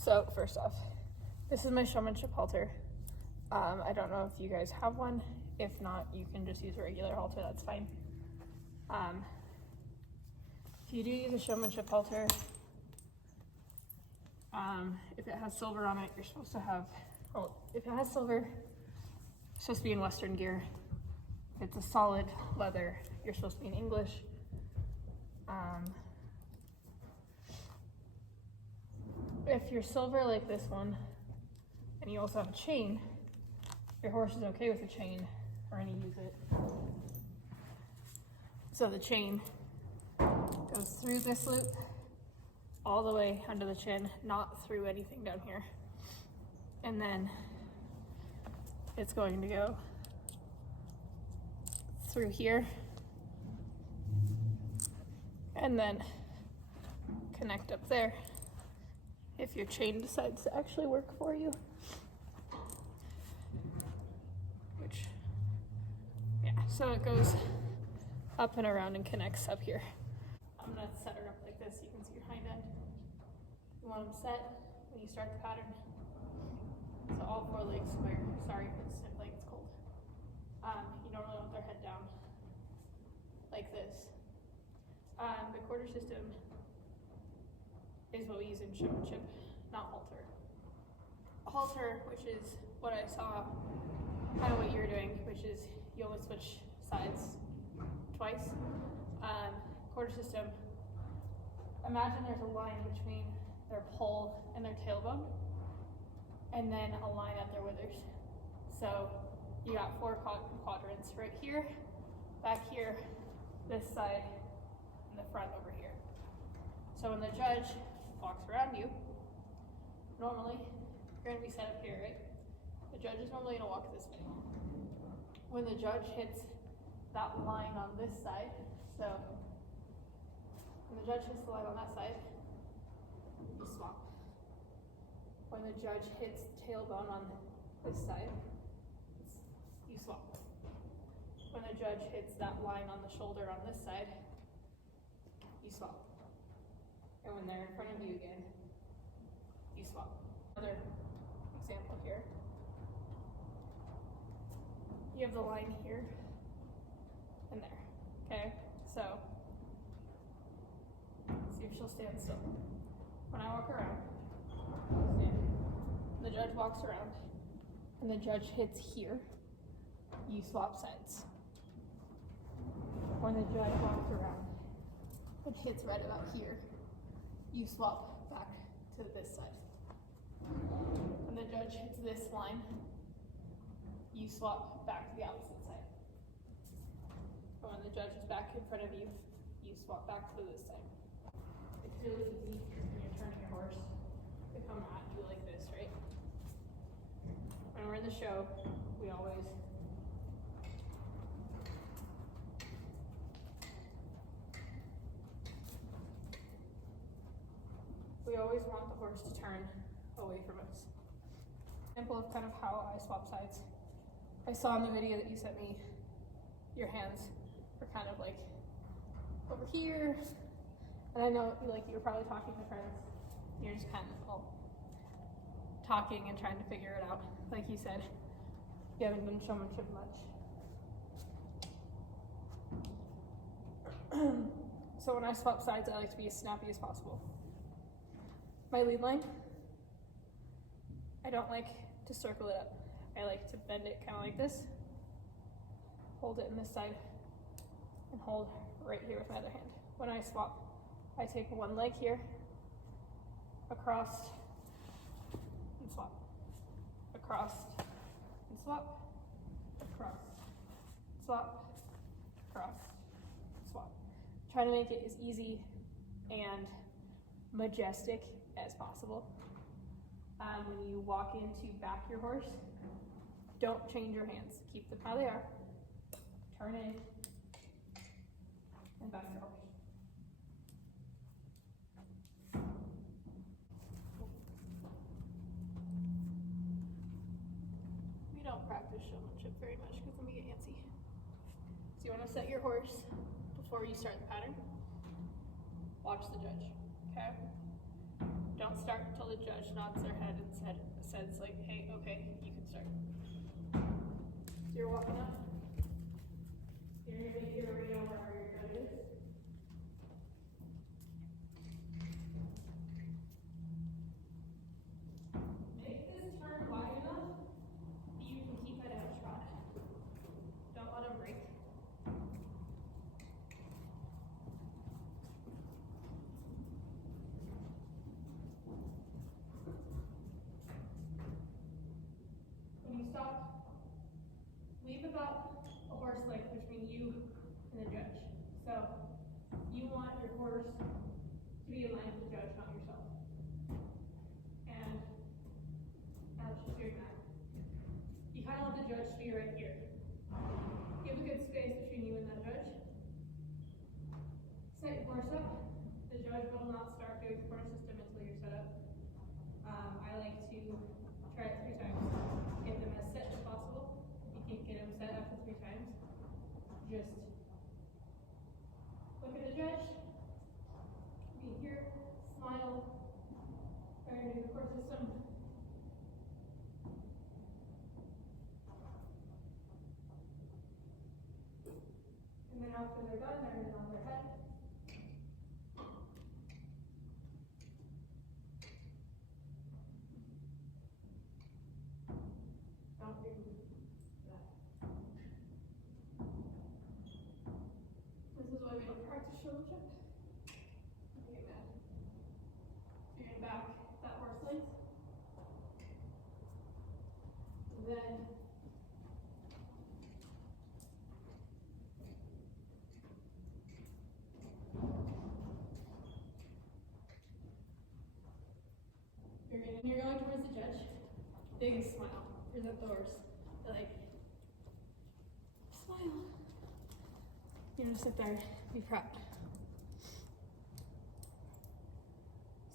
So first off, this is my showmanship halter. I don't know if you guys have one. If not, you can just use a regular halter, that's fine. If you do use a showmanship halter, if it has silver on it, you're supposed to have, well, if it has silver, it's supposed to be in Western gear. If it's a solid leather, you're supposed to be in English. If you're silver like this one, and you also have a chain, your horse is okay with a chain, we're gonna use it. So the chain goes through this loop, all the way under the chin, not through anything down here. And then it's going to go through here, and then connect up there if your chain decides to actually work for you. Which, yeah, so it goes up and around and connects up here. I'm gonna set her up like this so you can see your hind end. You want them set when you start the pattern. So all four legs square. Sorry for the sniffling, it's cold. You normally want their head down like this. The quarter system is what we use in showmanship, not halter. A halter, which is what I saw, kind of what you're doing, which is you only switch sides twice. Quarter system, imagine there's a line between their poll and their tailbone, and then a line at their withers. So you got four quadrants right here, back here, this side, and the front over here. So when the judge walks around you, normally you're gonna be set up here, right? The judge is normally gonna walk this way. When the judge hits that line on this side, so when the judge hits the line on that side, you swap. When the judge hits the tailbone on this side, you swap. When the judge hits that line on the shoulder on this side, you swap. And when they're in front of you again, you swap. Another example here. You have the line here and there, okay? So, see if she'll stand still. When I walk around, stand. The judge walks around, and the judge hits here, you swap sides. When the judge walks around and hits right about here, you swap back to this side. When the judge hits this line, you swap back to the opposite side. But when the judge is back in front of you, you swap back to this side. It's really easy when you're turning your horse to come at you like this, right? When we're in the show, we always want the horse to turn away from us. Example of kind of how I swap sides. I saw in the video that you sent me, your hands were kind of like over here. And I know like you were probably talking to friends. You're just kind of all talking and trying to figure it out. Like you said, you haven't done showmanship much. So when I swap sides, I like to be as snappy as possible. My lead line, I don't like to circle it up. I like to bend it kind of like this, hold it in this side, and hold right here with my other hand. When I swap, I take one leg here, across, and swap, across, and swap, across, swap, across, swap. Try to make it as easy and majestic as possible. When you walk in to back your horse, don't change your hands. Keep them how they are. Turn in and back your horse. We don't practice showmanship very much because then we get antsy. So you want to set your horse before you start the pattern. Watch the judge, okay? Don't stop. start until the judge nods their head and says like, hey, okay, you can start. So you're walking up. You're going to make your arena wherever your judge is. Make this turn wide enough that you can keep it at a trot. Don't let them break. When you stop, leave about a horse length between you and the judge. So you want your horse to be in line with the judge, not yourself. And as she's doing that, you kind of want the judge to be right here. Give a good space between you and that judge. Set your horse up. The judge will not start doing the corner system until you're set up. I like to try it 3 times. Get them as set as possible. If you can't get them set after 3 times, just look at the judge, be here, smile, try to do the core system. And then after they're done, they're going to nod their head. Don't do that. This is why we don't practice showmanship. You get mad. So you're going to back that horse length. And then you're going towards the judge. Big smile. Present the horse. You're like, smile. You're gonna sit there, be proud.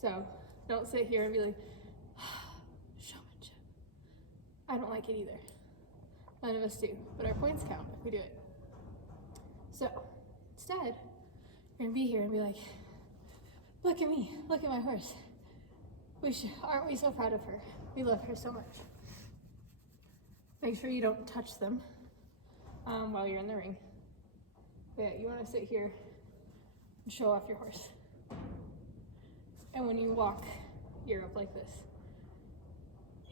So don't sit here and be like, showmanship. I don't like it either. None of us do, but our points count if we do it. So instead, you're gonna be here and be like, look at me, look at my horse. Aren't we so proud of her? We love her so much. Make sure you don't touch them while you're in the ring. But yeah, you want to sit here and show off your horse. And when you walk, you're up like this.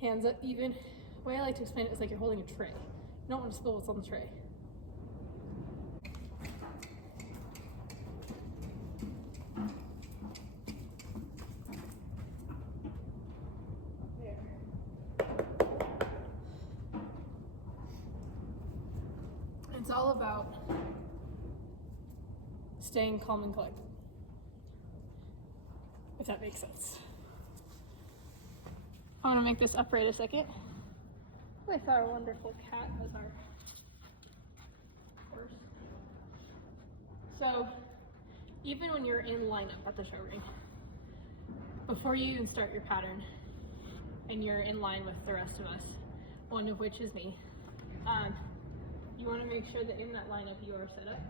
Hands up even. The way I like to explain it is like you're holding a tray. You don't want to spill what's on the tray. It's all about staying calm and collected, if that makes sense. I want to make this upright a second with our wonderful cat as our horse. So even when you're in lineup at the show ring, before you even start your pattern and you're in line with the rest of us, one of which is me, you want to make sure that in that lineup you are set up.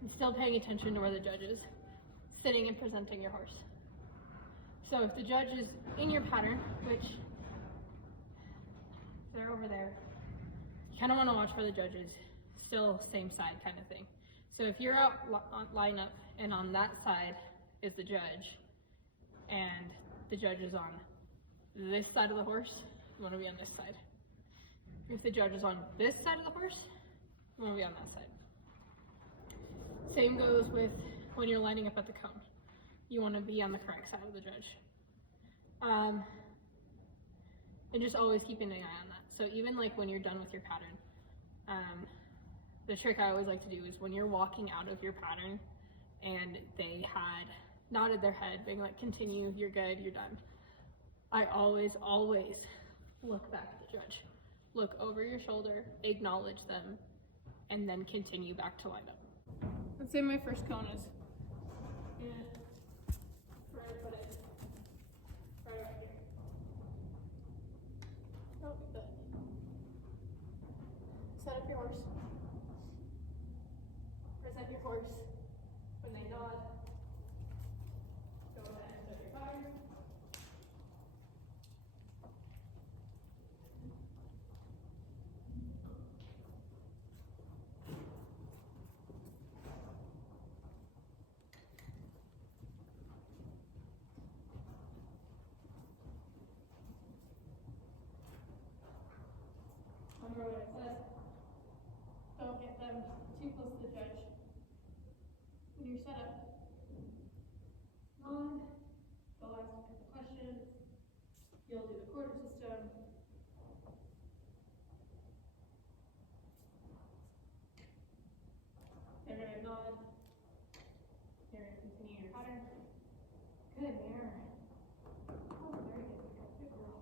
And still paying attention to where the judge is, sitting and presenting your horse. So if the judge is in your pattern, which they're over there, you kind of want to watch where the judge is, still same side kind of thing. So if you're out lineup and on that side is the judge, and the judge is on this side of the horse, you want to be on this side. If the judge is on this side of the horse, you want to be on that side. Same goes with when you're lining up at the cone. You want to be on the correct side of the judge. And just always keeping an eye on that. So even like when you're done with your pattern, the trick I always like to do is when you're walking out of your pattern and they had nodded their head, being like, continue, you're good, you're done. I always look back at the judge. Look over your shoulder, acknowledge them, and then continue back to lineup. Let's say my first cone is where I put it, right here. Oh, good. Set up your horse. Present your horse. When they nod, go ahead. remember what I said. Don't get them too close to the judge. When you're set up, nod, they'll ask a couple questions, you'll do the quarter system. They're gonna nod, you're gonna continue your pattern. Good, mirror. Oh, very good, good girl.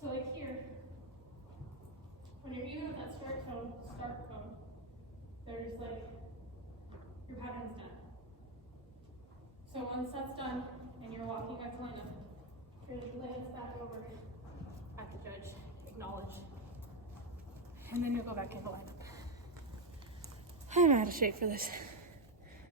So like here, when you're even with that start tone, there's like, your pattern's done. So once that's done, and you're walking back to lineup, you're gonna glance back over at the judge, acknowledge, and then you'll go back into lineup. I'm out of shape for this.